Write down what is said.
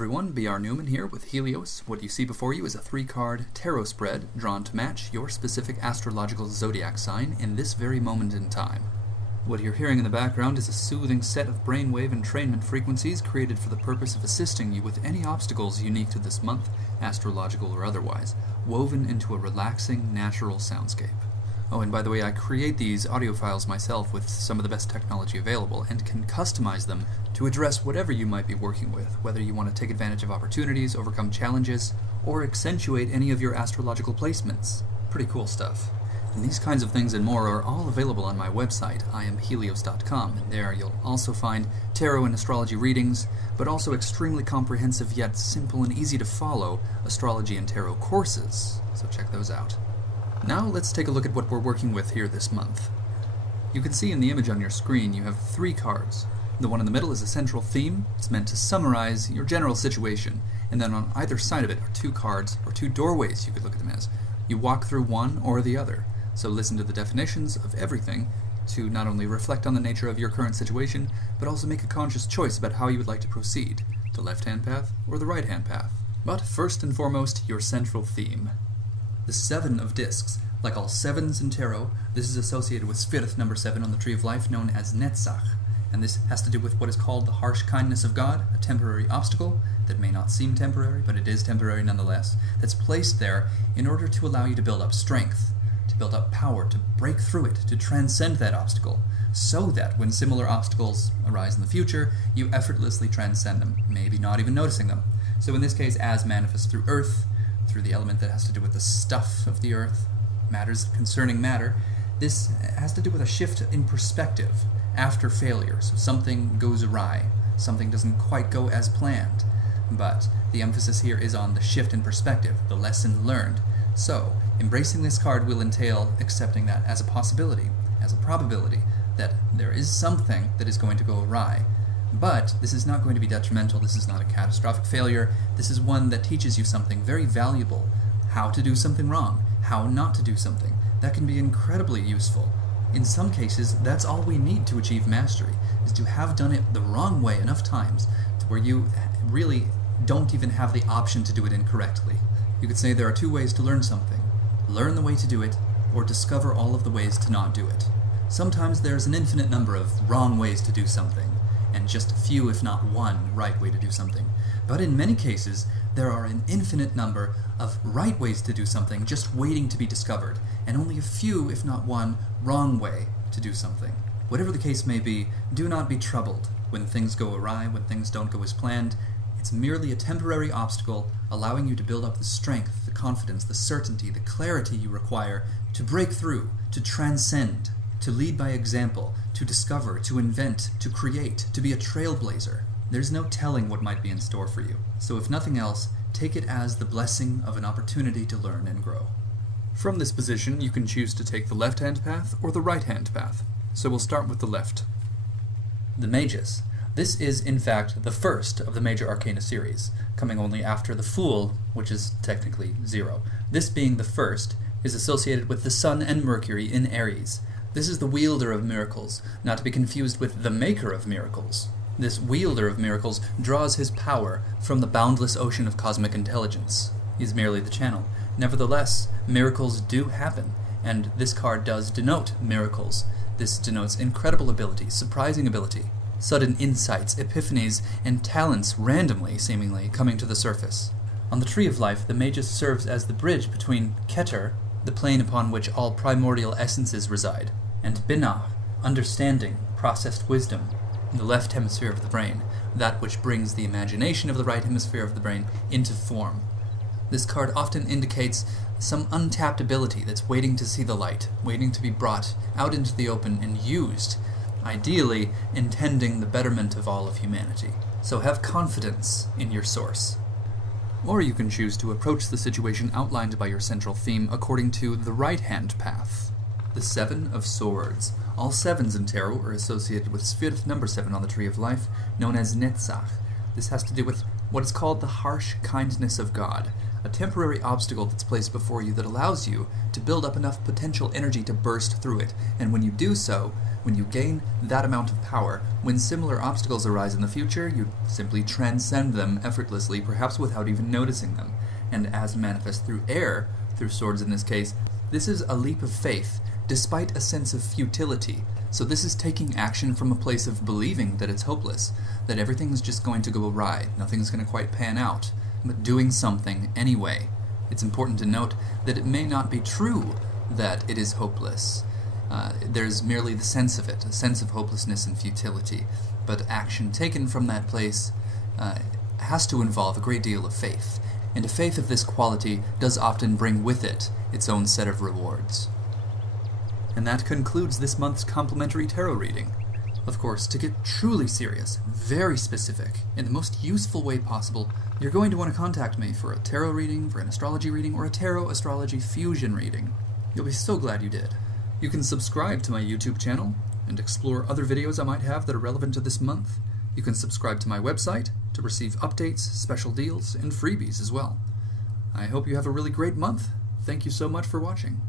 everyone, B.R. Newman here with Helios. What you see before you is a 3-card tarot spread drawn to match your specific astrological zodiac sign in this very moment in time. What you're hearing in the background is a soothing set of brainwave entrainment frequencies created for the purpose of assisting you with any obstacles unique to this month, astrological or otherwise, woven into a relaxing, natural soundscape. Oh, and by the way, I create these audio files myself with some of the best technology available and can customize them to address whatever you might be working with, whether you want to take advantage of opportunities, overcome challenges, or accentuate any of your astrological placements. Pretty cool stuff. And these kinds of things and more are all available on my website, IamHelios.com, and there you'll also find tarot and astrology readings, but also extremely comprehensive yet simple and easy to follow astrology and tarot courses, so check those out. Now let's take a look at what we're working with here this month. You can see in the image on your screen you have 3 cards. The one in the middle is a central theme. It's meant to summarize your general situation, and then on either side of it are 2 cards, or 2 doorways you could look at them as. You walk through one or the other, so listen to the definitions of everything to not only reflect on the nature of your current situation, but also make a conscious choice about how you would like to proceed, the left-hand path or the right-hand path. But first and foremost, your central theme. The 7 of discs. Like all 7s in tarot, this is associated with Spirit number 7 on the Tree of Life, known as Netzach, and this has to do with what is called the harsh kindness of God, a temporary obstacle that may not seem temporary, but it is temporary nonetheless, that's placed there in order to allow you to build up strength, to build up power, to break through it, to transcend that obstacle, so that when similar obstacles arise in the future, you effortlessly transcend them, maybe not even noticing them. So in this case, as manifest through Earth, through the element that has to do with the stuff of the earth, matters concerning matter, this has to do with a shift in perspective after failure. So something goes awry, something doesn't quite go as planned, but the emphasis here is on the shift in perspective, the lesson learned. So embracing this card will entail accepting that as a possibility, as a probability, that there is something that is going to go awry. But this is not going to be detrimental, this is not a catastrophic failure, this is one that teaches you something very valuable. How to do something wrong, how not to do something. That can be incredibly useful. In some cases, that's all we need to achieve mastery, is to have done it the wrong way enough times to where you really don't even have the option to do it incorrectly. You could say there are 2 ways to learn something. Learn the way to do it, or discover all of the ways to not do it. Sometimes there's an infinite number of wrong ways to do something, and just a few, if not one, right way to do something. But in many cases, there are an infinite number of right ways to do something just waiting to be discovered, and only a few, if not one, wrong way to do something. Whatever the case may be, do not be troubled when things go awry, when things don't go as planned. It's merely a temporary obstacle, allowing you to build up the strength, the confidence, the certainty, the clarity you require to break through, to transcend, to lead by example, to discover, to invent, to create, to be a trailblazer. There's no telling what might be in store for you. So if nothing else, take it as the blessing of an opportunity to learn and grow. From this position, you can choose to take the left-hand path or the right-hand path. So we'll start with the left. The Magus. This is, in fact, the first of the major arcana series, coming only after the Fool, which is technically 0. This being the first is associated with the Sun and Mercury in Aries. This is the wielder of miracles, not to be confused with the maker of miracles. This wielder of miracles draws his power from the boundless ocean of cosmic intelligence. He's merely the channel. Nevertheless, miracles do happen, and this card does denote miracles. This denotes incredible ability, surprising ability, sudden insights, epiphanies, and talents randomly, seemingly, coming to the surface. On the Tree of Life, the Magus serves as the bridge between Keter, the plane upon which all primordial essences reside, and Binah, understanding, processed wisdom, in the left hemisphere of the brain, that which brings the imagination of the right hemisphere of the brain into form. This card often indicates some untapped ability that's waiting to see the light, waiting to be brought out into the open and used, ideally intending the betterment of all of humanity. So have confidence in your source. Or you can choose to approach the situation outlined by your central theme according to the right-hand path. The 7 of Swords. All 7s in tarot are associated with Spirit number 7 on the Tree of Life, known as Netzach. This has to do with what is called the harsh kindness of God, a temporary obstacle that's placed before you that allows you to build up enough potential energy to burst through it, and when you do so, When you gain that amount of power, when similar obstacles arise in the future, you simply transcend them effortlessly, perhaps without even noticing them. And as manifest through air, through swords in this case, this is a leap of faith, despite a sense of futility. So this is taking action from a place of believing that it's hopeless, that everything's just going to go awry, nothing's going to quite pan out, but doing something anyway. It's important to note that it may not be true that it is hopeless. There's merely the sense of it, a sense of hopelessness and futility, but action taken from that place has to involve a great deal of faith, and a faith of this quality does often bring with it its own set of rewards. And that concludes this month's complimentary tarot reading. Of course, to get truly serious, very specific, in the most useful way possible, you're going to want to contact me for a tarot reading, for an astrology reading, or a tarot-astrology fusion reading. You'll be so glad you did. You can subscribe to my YouTube channel and explore other videos I might have that are relevant to this month. You can subscribe to my website to receive updates, special deals, and freebies as well. I hope you have a really great month. Thank you so much for watching.